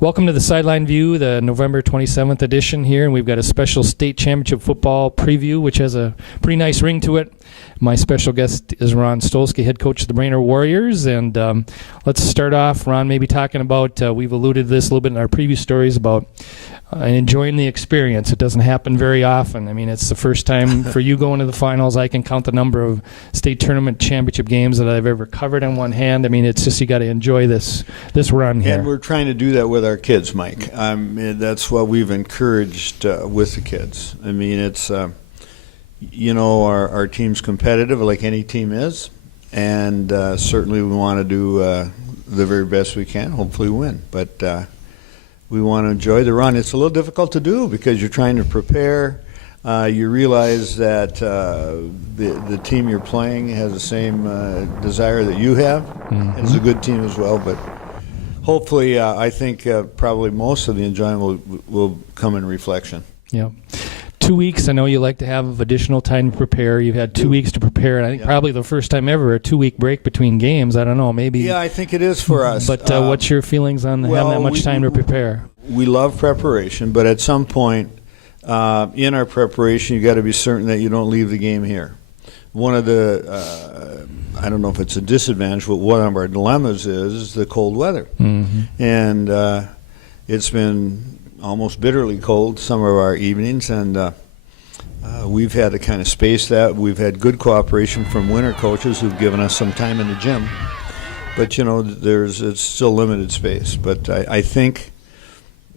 Welcome to the Sideline View, the November 27th edition here, and we've got a special state championship football preview, which has a pretty nice ring to it. My special guest is Ron Stolski, head coach of the Brainerd Warriors, and let's start off, Ron, maybe talking about, we've alluded to this a little bit in our previous stories about enjoying the experience. It doesn't happen very often. I mean, it's the first time for you going to the finals. I can count the number of state tournament championship games that I've ever covered on one hand. I mean, it's just you got to enjoy this run here. And we're trying to do that with our kids, Mike. That's what we've encouraged with the kids. I mean, it's, our team's competitive like any team is, and certainly we want to do the very best we can, hopefully win. But we want to enjoy the run. It's a little difficult to do because you're trying to prepare. You realize that the team you're playing has the same desire that you have. Mm-hmm. It's a good team as well, but hopefully I think probably most of the enjoyment will come in reflection. Yeah. 2 weeks. I know you like to have additional time to prepare. You've had 2 weeks to prepare, and I think probably the first time ever a 2 week break between games. I don't know, maybe. Yeah, I think it is for us. But what's your feelings on having that much time to prepare? We love preparation, but at some point in our preparation, you got to be certain that you don't leave the game here. One of the, I don't know if it's a disadvantage, but one of our dilemmas is the cold weather. Mm-hmm. And it's been almost bitterly cold some of our evenings, and we've had to kind of space that. We've had good cooperation from winter coaches who've given us some time in the gym, but it's still limited space. But I think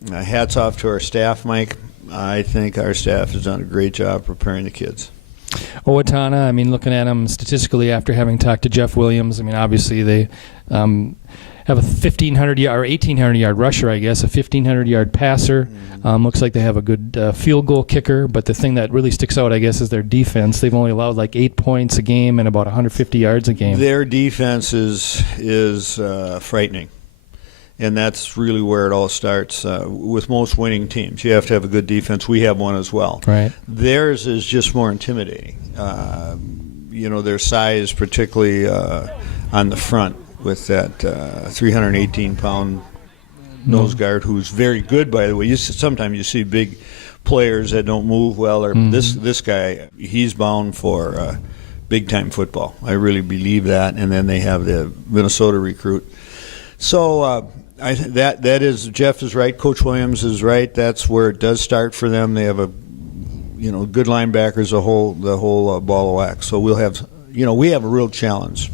hats off to our staff, Mike. I think our staff has done a great job preparing the kids. Owatonna, I mean, looking at them statistically after having talked to Jeff Williams, I mean, obviously they have a 1,500-yard or 1,800-yard rusher, I guess, a 1,500-yard passer. Looks like they have a good field goal kicker, but the thing that really sticks out, I guess, is their defense. They've only allowed like 8 points a game and about 150 yards a game. Their defense is frightening, and that's really where it all starts. With most winning teams, you have to have a good defense. We have one as well. Right. Theirs is just more intimidating. Their size, particularly on the front, with that 318-pound nose guard, who's very good, by the way. Sometimes you see big players that don't move well, or this guy, he's bound for big-time football. I really believe that. And then they have the Minnesota recruit. So that is, Jeff is right, Coach Williams is right. That's where it does start for them. They have good linebackers, the whole ball of wax. So we have a real challenge.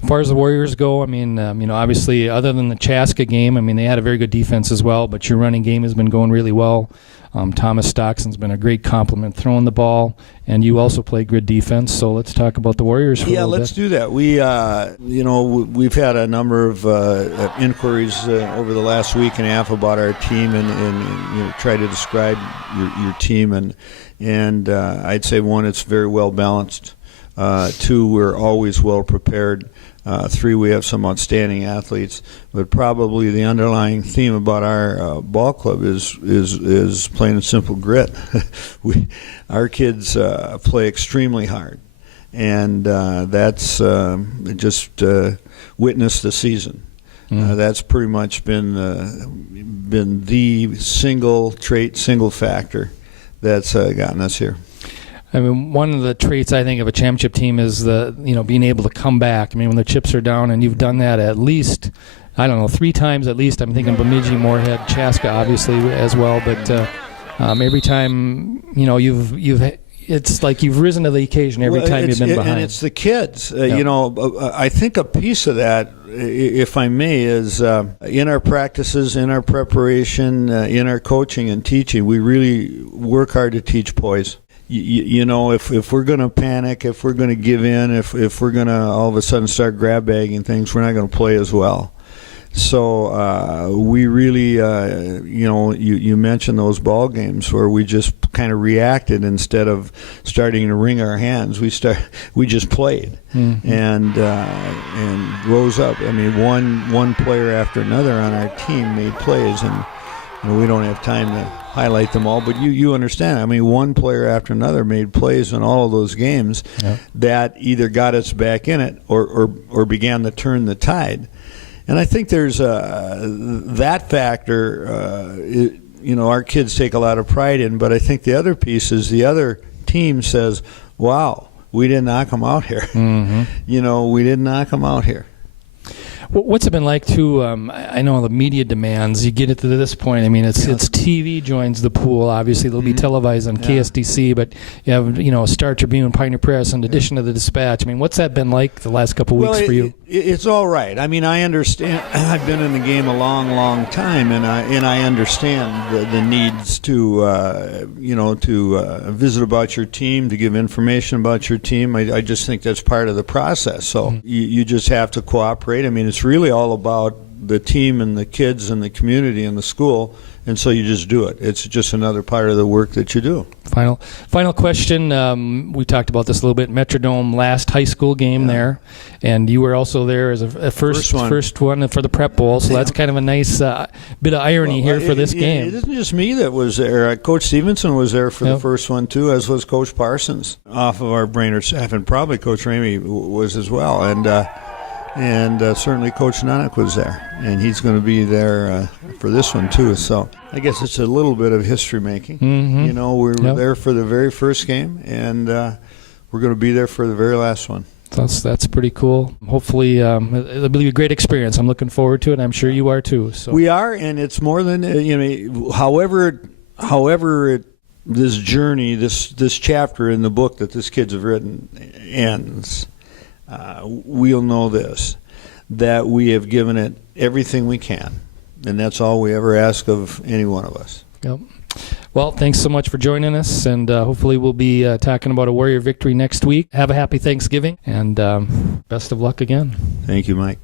As far as the Warriors go, I mean, obviously, other than the Chaska game, I mean, they had a very good defense as well, but your running game has been going really well. Thomas Stockson's been a great compliment throwing the ball, and you also play good defense, so let's talk about the Warriors for a little bit. Yeah, let's do that. We've had a number of inquiries over the last week and a half about our team and try to describe your team, and I'd say, one, it's very well balanced. Two, we're always well prepared. Three, we have some outstanding athletes. But probably the underlying theme about our ball club is plain and simple grit. Our kids play extremely hard, and that's just witnessed the season. That's pretty much been the single trait, single factor that's gotten us here. I mean, one of the traits I think of a championship team is being able to come back. I mean, when the chips are down, and you've done that at least, 3 times at least. I'm thinking Bemidji, Moorhead, Chaska, obviously as well. But every time it's like you've risen to the occasion every time you've been behind. And it's the kids. I think a piece of that, if I may, is in our practices, in our preparation, in our coaching and teaching. We really work hard to teach poise. If we're going to panic, if we're going to give in, if we're going to all of a sudden start grab bagging things, we're not going to play as well. So we really, you mentioned those ball games where we just kind of reacted instead of starting to wring our hands. We just played and rose up. I mean, one player after another on our team made plays, and we don't have time to highlight them all, but you understand. I mean, one player after another made plays in all of those games that either got us back in it or began to turn the tide. And I think there's that factor, our kids take a lot of pride in, but I think the other piece is the other team says, wow, we didn't knock them out here. Mm-hmm. We didn't knock them out here. What's it been like to? I know the media demands. You get it to this point. I mean, it's TV joins the pool. Obviously, they'll be televised on KSDC, but you have Star Tribune, Pioneer Press, in addition to the Dispatch. I mean, what's that been like the last couple of weeks for you? It's all right. I mean, I understand. I've been in the game a long, long time, and I understand the needs to visit about your team, to give information about your team. I just think that's part of the process. So you just have to cooperate. I mean, it's really all about the team and the kids and the community and the school, and so you just do it. It's just another part of the work that you do. Final question. We talked about this a little bit. Metrodome, last high school game there, and you were also there as a first one for the Prep Bowl, so that's kind of a nice bit of irony here for this game. It isn't just me that was there. Coach Stevenson was there for the first one, too, as was Coach Parsons off of our Brainerd staff, and probably Coach Ramey was as well. And certainly Coach Nunnick was there, and he's going to be there for this one too. So I guess it's a little bit of history making. We were there for the very first game, and we're going to be there for the very last one. That's pretty cool. Hopefully, it'll be a great experience. I'm looking forward to it. I'm sure you are too. So we are, and it's more than However, this journey, this chapter in the book that this kids have written ends. We'll know this, that we have given it everything we can, and that's all we ever ask of any one of us. Yep. Well, thanks so much for joining us, and hopefully we'll be talking about a Warrior victory next week. Have a happy Thanksgiving, and best of luck again. Thank you, Mike.